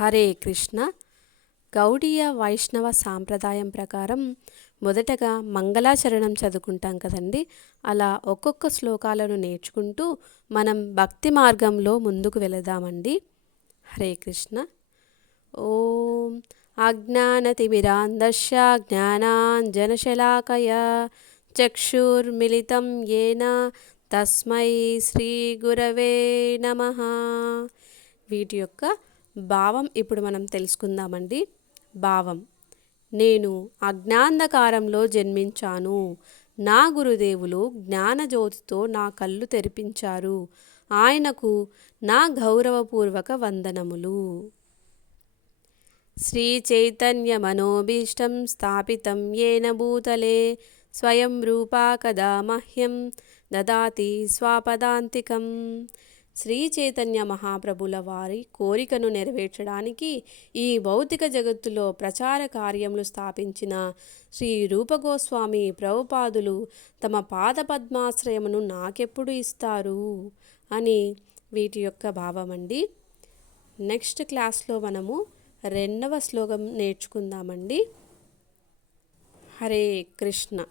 హరే కృష్ణ. గౌడీయ వైష్ణవ సాంప్రదాయం ప్రకారం మొదటగా మంగళాచరణం చదువుకుంటాం కదండి. అలా ఒక్కొక్క శ్లోకాలను నేర్చుకుంటూ మనం భక్తి మార్గంలో ముందుకు వెళదామండి. హరే కృష్ణ. ఓం అజ్ఞానతిమిరాంధస్య జ్ఞానాంజనశలాకయ చక్షుర్మిళితం ఏన తస్మై శ్రీ గురవే నమ. వీటి యొక్క భావం ఇప్పుడు మనం తెలుసుకుందామండి. భావం. నేను అజ్ఞాంధకారంలో జన్మించాను. నా గురుదేవులు జ్ఞానజ్యోతితో నా కళ్ళు తెరిపించారు. ఆయనకు నా గౌరవపూర్వక వందనములు. శ్రీ చైతన్య మనోభీష్టం స్థాపితం ఏన భూతలే స్వయం రూపా కదా మహ్యం దదాతి స్వాపదాంతికం. శ్రీ చైతన్య మహాప్రభుల వారి కోరికను నెరవేర్చడానికి ఈ భౌతిక జగత్తులో ప్రచార కార్యములు స్థాపించిన శ్రీ రూపగోస్వామి ప్రభుపాదులు తమ పాదపద్మాశ్రయమును నాకెప్పుడు ఇస్తారు? అని వీటి యొక్క భావమండి. నెక్స్ట్ క్లాస్లో మనము రెండవ శ్లోకం నేర్చుకుందామండి. హరే కృష్ణ.